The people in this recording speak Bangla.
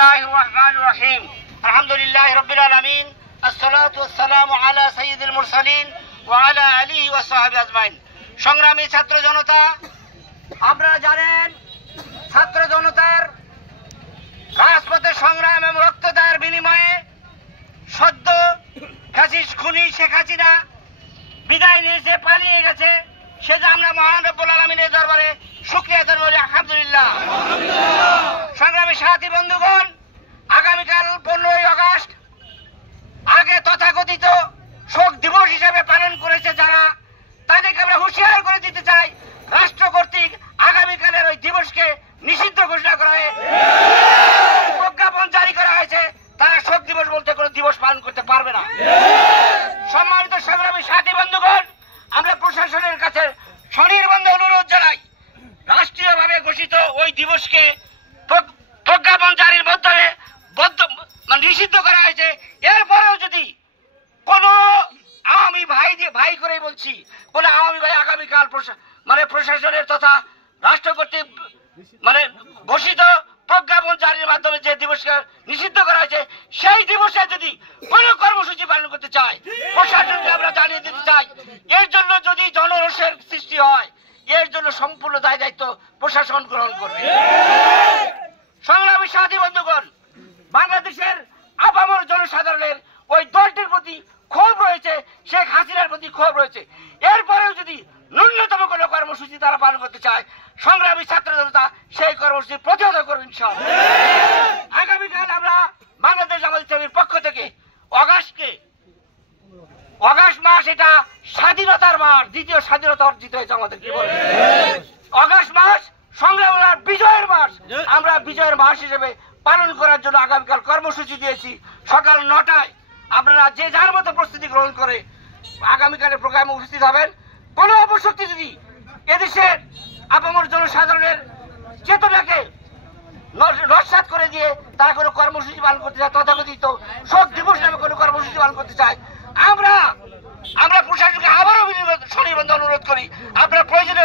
বিসমিল্লাহির রহমানির রহিম আলহামদুলিল্লাহি রাব্বিল আলামিন আসসালাতু ওয়াসসালামু আলা সাইয়্যিদিল মুরসালিন ওয়া আলা আলিহি ওয়া সাহবিহি আজমাইন। সংগ্রামী ছাত্র জনতা, আপনারা জানেন ছাত্র জনতার রাজপথে সংগ্রাম এবং রক্তদানের বিনিময়ে সদ্য ফ্যাসিস্ট খুনি শেখ হাসিনা বিদায় নিয়েছে, পালিয়ে গেছে। সেটা আমরা মহান রব্বুল আলামিনের দরবারে শুকরিয়া আদায় করি, আলহামদুলিল্লাহ। সংগ্রামী সাথী বন্ধুগণ, আগামীকাল 15ই আগস্ট আগে তথাকথিত শোক দিবস হিসেবে পালন করেছে যারা, তাদেরকে আমরা হুঁশিয়ার করে দিতে চাই, রাষ্ট্র কর্তৃক আগামীকালের ওই দিবসকে নিষিদ্ধ ঘোষণা করা হয়ে প্রজ্ঞাপন জারি করা হয়েছে। তারা শোক দিবস বলতে কোনো দিবস পালন করতে পারবে না। সম্মানিত সংগ্রামী সাথী বন্ধুগণ, আমরা প্রশাসনের কাছে স্বনির্বন্ধ অনুরোধ জানাই, রাষ্ট্রীয়ভাবে ঘোষিত ওই দিবসকে প্রজ্ঞাপন জারির মাধ্যমে নিষিদ্ধ করা হয়েছে। এরপরেও যদি কোন আওয়ামী ভাই করেই বলছি, কোন আওয়ামী ভাই আগামীকাল প্রশাসনের তথা রাষ্ট্র কর্তৃক ঘোষিত প্রজ্ঞাপন জারির মাধ্যমে যে দিবসকে নিষিদ্ধ করা হয়েছে, সেই দিবসে যদি কোন কর্মসূচি পালন করতে চায়, প্রশাসনকে আমরা জানিয়ে দিতে চাই, এর জন্য যদি জনরোষের সৃষ্টি হয়, এর জন্য সম্পূর্ণ দায়িত্ব প্রশাসন গ্রহণ করবে। সংগ্রামী সাথী বন্ধুগণ, বাংলাদেশের আপামর জনসাধারণের ওই দলটির প্রতি ক্ষোভ রয়েছে, শেখ হাসিনার প্রতি ক্ষোভ রয়েছে। এরপরেও যদি ন্যূনতম কোনো কর্মসূচি তারা পালন করতে চায়, সংগ্রামী ছাত্র জনতা সেই কর্মসূচি প্রতিহত করবে ইনশাআল্লাহ। আগামীকাল আমরা বাংলাদেশ জামাত ইসলামীর পক্ষ থেকে অগাস্ট মাস, এটা স্বাধীনতার মাস, দ্বিতীয় স্বাধীনতা অর্জিত হয়েছে আমাদের, কি বলে অগাস্ট মাস সংগ্রামের বিজয়ের মাস। আমরা বিজয়ের মাস হিসেবে পালন করার জন্য আগামীকাল কর্মসূচি দিয়েছি। সকাল 9টায় আপনারা যে যার মতো প্রস্তুতি গ্রহণ করে আগামীকালের প্রোগ্রামে উপস্থিত হবেন। কোন অপশক্তি যদি এদেশের আপামর জনসাধারণের চেতনাকে নস্যাৎ করে দিয়ে তারা কোনো কর্মসূচি পালন করতে চায়, তথাকথিত শোক দিবস নামে কোনো কর্মসূচি পালন করতে চায়, আমরা প্রশাসনকে আবারও স্বনির্বন্ধ অনুরোধ করি, আপনারা প্রয়োজনে